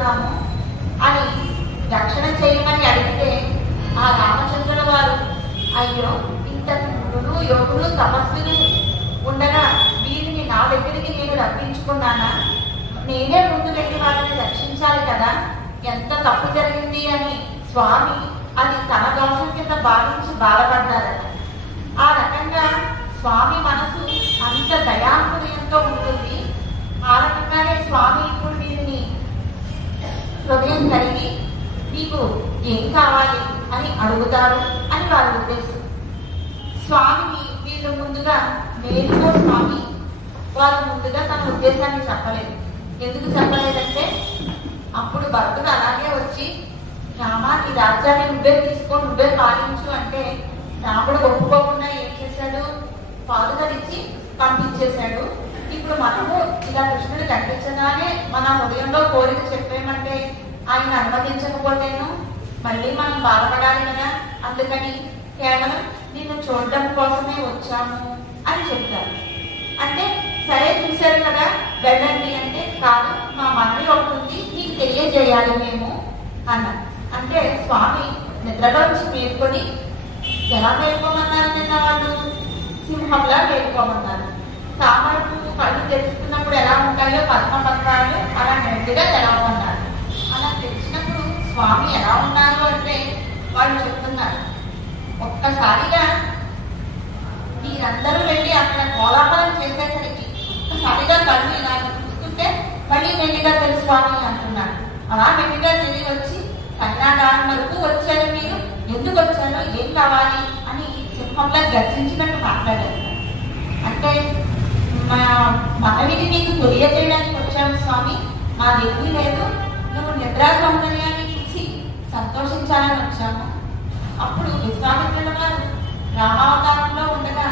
వస్తున్నాము అని రక్షణ చేయమని అడిగితే ఆ రామచంద్రుల వారు, అయ్యో ఇంతకు మునులు యోగులు తపస్సులు ఉండగా వీరిని నా దగ్గరికి నేను రప్పించుకున్నానా? నేనే ముందు వెళ్ళి వాళ్ళని రక్షించాలి కదా, ఎంత తప్పు జరిగింది అని స్వామి అది తన దోషం కింద భావించి బాధపడ్డారట. ఆ రకంగా స్వామి మనసు అంత దయాహృదయంతో ఉంటుంది. ఆ రకంగానే స్వామి ఇప్పుడు వీరిని హృదయం కలిగి నీకు ఏం కావాలి అని అడుగుతారు అని వారి ఉద్దేశం. స్వామిని వీళ్ళు ముందుగా నేరుగా స్వామి వారు ముందుగా తన ఉద్దేశాన్ని చెప్పలేదు. ఎందుకు చెప్పలేదంటే అప్పుడు భక్తుడు అలాగే వచ్చి, రామా ఈ రాజ్యాన్ని నువ్వే తీసుకో, నువ్వే పాలించు అంటే రాముడు ఒప్పుకోకుండా ఏం చేశాడు, పాదుకలిచ్చి పంపించేశాడు. ఇప్పుడు మనము ఇలా కృష్ణుడు కనిపించగానే మన హృదయంలో కోరిక చెప్పేమంటే ఆయన అనుమతించకపోతేను మళ్ళీ మనం బాధపడాలి కదా, అందుకని కేవలం నిన్ను చూడడం కోసమే వచ్చాము అని చెప్తారు. అంటే సరే చూశారు కదా వెళ్ళండి అంటే, కాదు మా మనవి ఉంటుంది నీకు తెలియజేయాలి మేము అన్నారు. అంటే స్వామి నిద్రలోంచి మేల్కొని, ఎలా మేల్కోమన్నారు నిన్న వాళ్ళు? సింహంలా మేల్కోమన్నారు. తామర పువ్వు కళ్ళు తెరుచుకున్నప్పుడు ఎలా ఉంటాయో పద్మపత్రాలు అలా నెట్టిగా తెలవమన్నారు. అలా తెరిచినప్పుడు స్వామి ఎలా ఉన్నారు అంటే వాళ్ళు చెప్తున్నారు, ఒక్కసారిగా మీరందరూ వెళ్ళి అక్కడ కోలాహలం చేసేసరికి ఒక్కసారిగా కళ్ళు ఇలా చూస్తుంటే మళ్ళీ మెల్లిగా తెలుసుకోవాలి అంటున్నారు. అలా మెల్లిగా తిరిగి వచ్చి సన్నాగారం వరకు వచ్చారు, మీరు ఎందుకు వచ్చారో ఏం కావాలి అని సింహంలో గర్జించినట్టు మాట్లాడారు. అంటే మా మనవిని నీకు తెలియజేయడానికి వచ్చాము స్వామి, మా దగ్గర లేదు, నువ్వు నిద్రా సౌందర్యాన్ని చూసి సంతోషించాలని వచ్చాము. అప్పుడు విశ్వామిత్రుల వారు రామావతారంలో ఉండగా